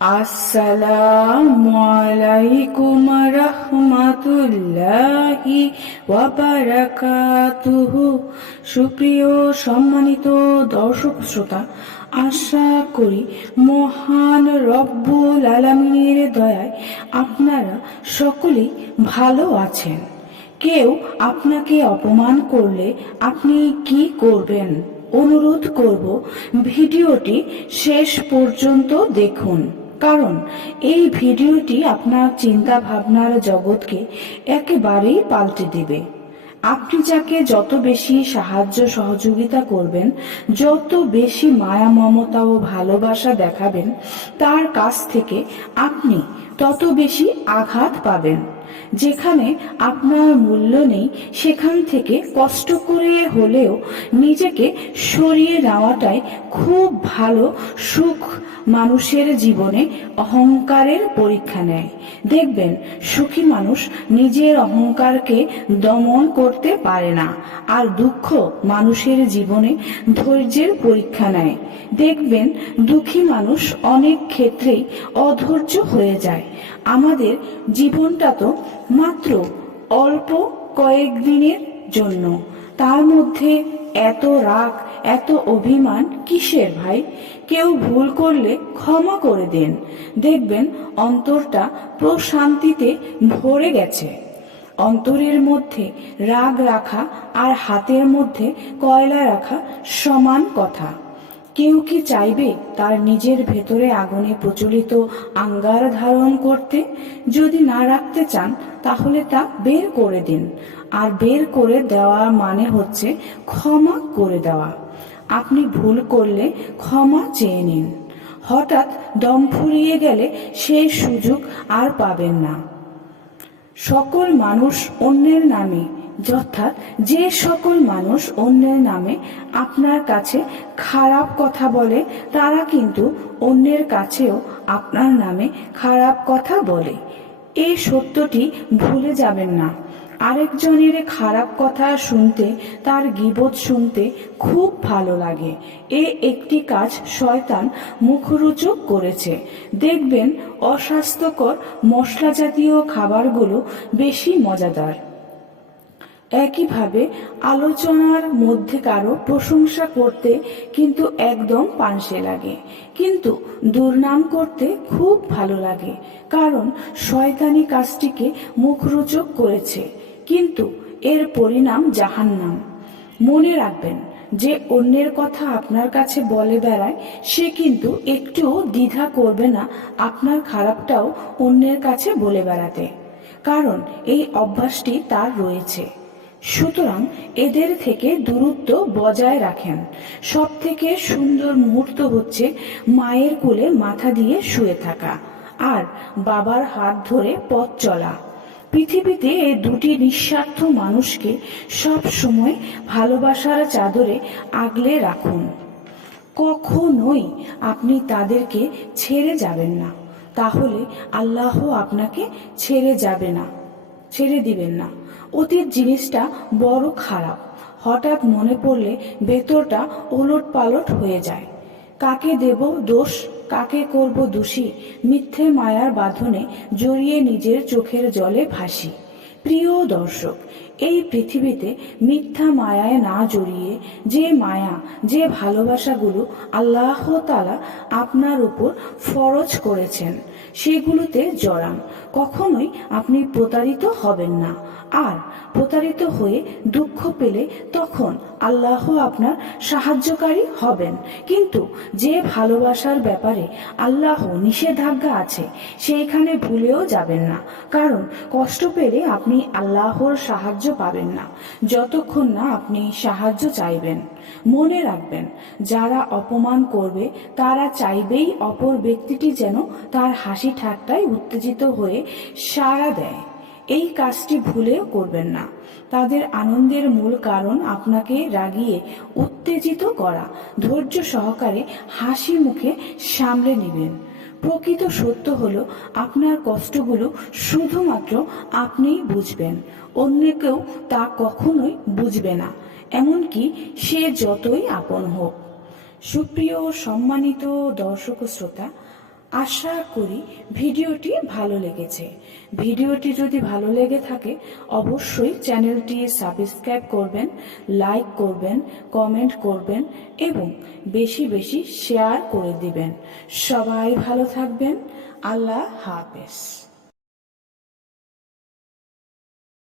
আসসালামু আলাইকুম রহমাতুল্লাহি ওয়া বারাকাতুহু। সুপ্রিয় সম্মানিত দর্শক শ্রোতা, আশা করি মহান রব্বুল আলামিনের দয়ায় আপনারা সকলেই ভালো আছেন। কেউ আপনাকে অপমান করলে আপনি কি করবেন? অনুরোধ করব, ভিডিওটি শেষ পর্যন্ত দেখুন, কারণ এই ভিডিওটি আপনার চিন্তা ভাবনার জগৎকে একেবারেই পাল্টে দেবে। আপনি যাকে যত বেশি সাহায্য সহযোগিতা করবেন, যত বেশি মায়া মমতা ও ভালোবাসা দেখাবেন, তার কাছ থেকে আপনি তত বেশি আঘাত পাবেন। যেখানে আপনার মূল্য নেই, সেখান থেকে কষ্ট করে হলেও নিজেকে সরিয়ে নেওয়াটাই খুব ভালো সুখ। মানুষের জীবনে অহংকারের পরীক্ষা নেয়। দেখবেন, সুখী মানুষ নিজের অহংকারকে দমন করতে পারে না, আর দুঃখ মানুষের জীবনে ধৈর্যের পরীক্ষা নেয়। দেখবেন, দুঃখী মানুষ অনেক ক্ষেত্রেই অধৈর্য হয়ে যায়। আমাদের জীবনটা তো মাত্র অল্প কয়েকদিনের জন্য, তার মধ্যে এত রাগ, এত অভিমান কিসের ভাই? কেউ ভুল করলে ক্ষমা করে দেন, দেখবেন অন্তরটা প্রশান্তিতে ভরে গেছে। অন্তরের মধ্যে রাগ রাখা আর হাতের মধ্যে কয়লা রাখা সমান কথা। কেউ কি চাইবে তার নিজের ভেতরে আগুনে প্রচলিত আঙ্গার ধারণ করতে? যদি না রাখতে চান, তাহলে তা বের করে দিন। আর বের করে দেওয়া মানে হচ্ছে ক্ষমা করে দেওয়া। আপনি ভুল করলে ক্ষমা চেয়ে নিন। হঠাৎ দম ফুরিয়ে গেলে সেই সুযোগ আর পাবেন না। সকল মানুষ অন্যের নামে, অর্থাৎ যে সকল মানুষ অন্যের নামে আপনার কাছে খারাপ কথা বলে, তারা কিন্তু অন্যের কাছেও আপনার নামে খারাপ কথা বলে। এই সত্যটি ভুলে যাবেন না। আরেকজনের খারাপ কথা শুনতে, তার গীবত শুনতে খুব ভালো লাগে। একটি কাজ শয়তান মুখরোচক করেছে। দেখবেন, অস্বাস্থ্যকর মশলা জাতীয় খাবারগুলো বেশি মজাদার। একইভাবে আলোচনার মধ্যে কারো প্রশংসা করতে কিন্তু একদম পানসে লাগে, কিন্তু দুর্নাম করতে খুব ভালো লাগে, কারণ শয়তানি কাজটিকে মুখরোচক করেছে, কিন্তু এর পরিণাম জাহান্নাম। মনে রাখবেন, যে অন্যের কথা আপনার কাছে বলে বেড়ায়, সে কিন্তু একটুও দ্বিধা করবে না আপনার খারাপটাও অন্যের কাছে বলে বেড়াতে, কারণ এই অভ্যাসটি তার রয়েছে। সুতরাং এদের থেকে দূরত্ব বজায় রাখেন। সব থেকে সুন্দর মুহূর্ত হচ্ছে মায়ের কোলে মাথা দিয়ে শুয়ে থাকা আর বাবার হাত ধরে পথ চলা। পৃথিবীতে এই দুটি নিঃস্বার্থ মানুষকে সব সময় ভালোবাসার চাদরে আগলে রাখুন। কখনোই আপনি তাদেরকে ছেড়ে যাবেন না, তাহলে আল্লাহ আপনাকে ছেড়ে দিবেন না। অতীত জিনিসটা বড় খারাপ, হঠাৎ মনে পড়লে ভেতরটা ওলট পালট হয়ে যায়। কাকে দেব দোষ, কাকে করব দোষী? মিথ্যে মায়ার বাঁধনে জড়িয়ে নিজের চোখের জলে ভাসি। প্রিয় দর্শক, এই পৃথিবীতে মিথ্যা মায়ায় না জড়িয়ে যে মায়া, যে ভালোবাসাগুলো আল্লাহ তাআলা আপনার উপর ফরজ করেছেন, সেগুলোতে জড়ান। কখনোই আপনি প্রতারিত হবেন না। আর প্রতারিত হয়ে দুঃখ পেলে তখন আল্লাহ আপনার সাহায্যকারী হবেন, কিন্তু যে ভালোবাসার ব্যাপারে আল্লাহ নিষেধাজ্ঞা আছে, সেইখানে ভুলেও যাবেন না, কারণ কষ্ট পেলে আপনি আল্লাহর সাহায্য পাবেন না যতক্ষণ না আপনি সাহায্য চাইবেন। মনে রাখবেন, যারা অপমান করবে তারা চাইবেই অপর ব্যক্তিটি যেন তার হাসি ঠাট্টায় উত্তেজিত হয়ে সাড়া দেয়। এই কাজটি ভুলেও করবেন না। তাদের আনন্দের মূল কারণ আপনাকে রাগিয়ে উত্তেজিত করা। ধৈর্য সহকারে হাসি মুখে সামলে নেবেন। প্রকৃত সত্য হলো, আপনার কষ্টগুলো শুধুমাত্র আপনিই বুঝবেন, অন্য কেউ তা কখনোই বুঝবে না, এমনকি সে যতই আপন হোক। সুপ্রিয় সম্মানিত দর্শক শ্রোতা, আশা করি ভিডিওটি ভালো লেগেছে। ভিডিওটি যদি ভালো লেগে থাকে অবশ্যই চ্যানেলটি সাবস্ক্রাইব করবেন, লাইক করবেন, কমেন্ট করবেন এবং বেশি বেশি শেয়ার করে দিবেন। সবাই ভালো থাকবেন। আল্লাহ হাফেজ।